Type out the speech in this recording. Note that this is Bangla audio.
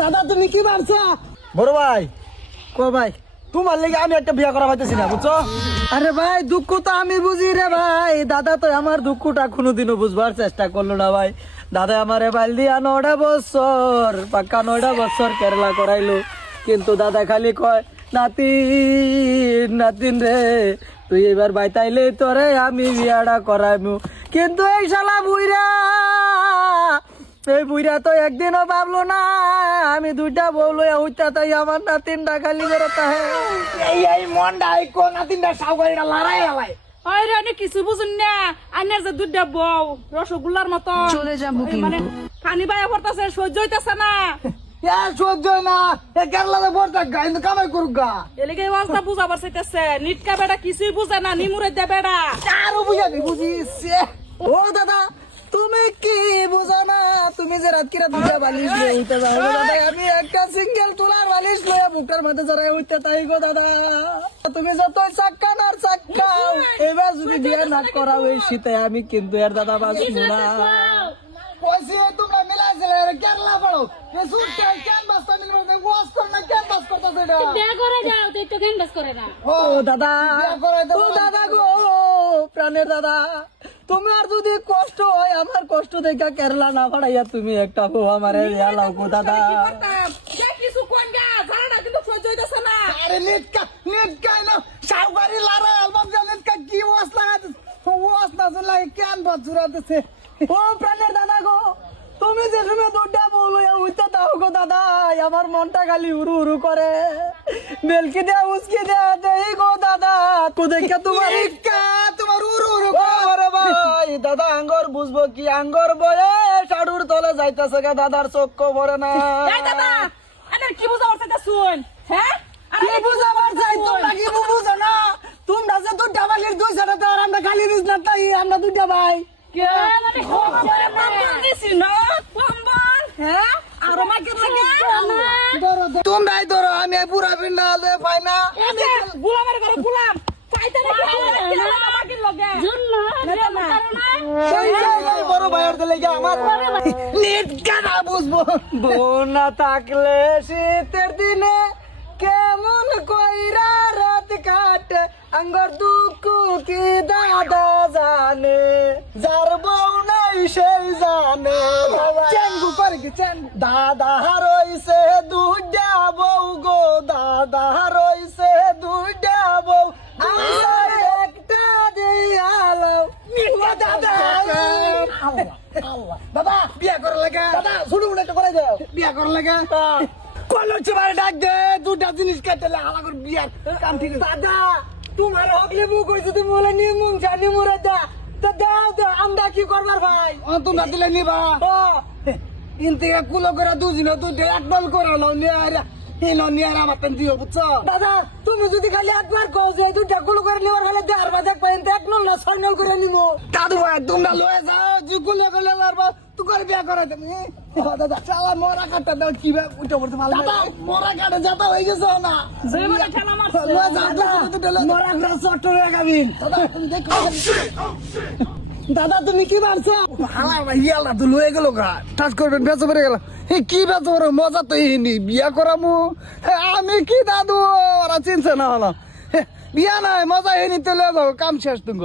দাদা তুমি কি মারছা? বড় ভাই কো ভাই, তোমার লেগে আমি একটা বিয়া করা পাইতেছি না, বুঝছো? আরে ভাই দুঃখ তো আমি বুঝি রে ভাই, দাদা তো আমার দুঃখটা কোনোদিনও বুঝবার চেষ্টা করলো না ভাই। দাদা আমারে বাইল দিয়া 9টা বছর, পাক্কা 9টা বছর কেরালা করাইলো, কিন্তু দাদা খালি কয় নাতিন নাতিন রে তুই এবার বাইতাইলে তোরে আমি বিয়াটা করাইমু। কিন্তু এই শালা বুইরা, এই বুইরা তো একদিনও ভাবলো না আমি 2টা বউ লইয়া উঠতা তাই আমার নাতিনটা খালি বেরোতা এই মনটা এই কোন নাতিনটা সাউগাড়িটা লড়াই আলাই। ওই রে কিছু বুঝুন না, আইনের যে দুধটা বউ রসগোল্লার মতো চলে যাবো মানে কিন্তু পানি বাইয়া পড়তাছে, সহ্য হইতাছে না। সহ্য না কেরলাতে বড় গাইন কামাই করুক গা, এলিগে ওয়াজটা বুঝাবার চাইতেছে। নিটকা বেড়া কিছুই বুঝে না, নিমুরে দে বেড়া আরো বুঝাবি বুঝিস। ও দাদা তুমি কি বুঝো না, তুমি যে রাত কিরা 2টা বালিশ লয়ে উঠতে যাও গো দাদা, আমি একটা সিঙ্গেল তুলার বালিশ লয়ে বুকটার মধ্যে জড়াই উঠতে তাই গো দাদা। তুমি যতই চাক্কান আর চাক্কাও, এবার যদি বিয়ে না করাও এই শীতে আমি কিন্তু এর দাদা বাঁচবো না। কইছি তোমরা মিলাইছিলে কেরলা পড়ো এই সুটটা ক্যানভাস তো মিলবে ওয়াশ কর না ক্যানভাস করতেছ এটা বিয়ে করে যাও তুই তো ক্যানভাস করে না। ও দাদা, ও দাদা গো প্রাণের দাদা, তোমার যদি কষ্ট হয় আমার কষ্ট দেখা কেরালা না পাঠাইয়া তুমি একটা হো আমারে ইয়া লাও গো দাদা। কিছু কোন গা জানা কিন্তু সহ্য হইতাছে না। আরে নিটকা না সাউগারি লারা অ্যালবাম যা নিটকা কি ওয়াস লাগাতে ওয়াস না চলে কেন বাজুরাতেছে। ও প্রাণের দাদা গো, তুমি যে তুমি 2টা বউ লইয়া উইতা দাও গো দাদা, আমার মনটা খালি উরু উরু করে, বেলকি দেয়া উসকি দেয়া দেই গো দাদা, তো দেখে তোমার উরু উরু করে ভাই। দাদা আঙ্গর বুঝবো কি, আঙ্গর বয়ে সাড়ুর তলে যাইতাছে গা, দাদার চোখ ভরে না। এই দাদা আইনের কি বুঝাবার চাইতা শুন, হ্যাঁ কি বুঝাবার চাই, তোমরা কি বুঝো না? তোমরা যে 2টা বালির 2 সাইডে আর আমরা খালি দিস না, তাই আমরা 2টা ভাই কে মানে খবরে কম্বল দিছি না কম্বল, হ্যাঁ আর মাকে লাগে তোমরাই ধরো, আমি পুরা পিন্ডা লয়ে পাই না। গুলামের ঘরে গুলাম চাইতে না মাকে লগে বড় ভাইয়ের দিলে আমার নিট কানা বুঝবো। বোন না থাকলে শীতের দিনে কেমন কইরা রাত কাটে, আঙ্গর দুঃখ কি দাদা জানে, যার বউ নাই সেই জানে। চেঙ্গু করে কি চেঙ্গু, দাদা রইছে 2টা বউ গো, দাদা রইছে 2টা বউ, আমার একটা দিয়ালো দাদা। বাবা বিয়া করার লাগে দাদা শুরু একটা করে দাও, বিয়া করার লাগে কলচ মারে ডাক দে, 2টা জিনিস কেটেলে আলাগর বিয়ার কাম ঠিক দাদা। তোমার হকলে বুক হইছে, তুমি বলে নিমুং জানি মুরে দা তো দাও দাও, আমরা কি করবার ভাই? তোমরা দিলে নিবা ইনতে কুলো করে 2 দিন 2টা এক দল করে নাও নিয়ে আর এলো নিয়ে আর আমার পেন দিও, বুঝছো দাদা? তুমি যদি খালি একবার কও যে 2টা কুলো করে নেওয়ার হলে দেড় বাজে পেন এক নল না 6 নল করে নিমু। দাদু ভাই তোমরা লয়ে যাও, যে কুলো করে মারবা তুই করে বিয়া করে তুমি। দাদা চালা মোরা কাটা দাও, কি উঠে পড়তে ভালো দাদা, মোরা কাটে যাতা হয়ে গেছে না জীবনে খেলা মারছে লয়ে যাও মোরা গ্রাস অটো লয়ে গাবি। দাদা তুমি দেখো, দাদা তুমি কি মারছো? হালা ভাই ইয়ালা তো লয়ে গেল গা, টাচ করবেন বেঁচে পড়ে গেল। কি বেঁচে পড়ে মজা তো হয়নি, বিয়া করামু আমি কি দাদু, ওরা চিনছে না হলো বিয়া নাই মজা হয়নি, তো লয়ে যাও কাম শেষ তুমি।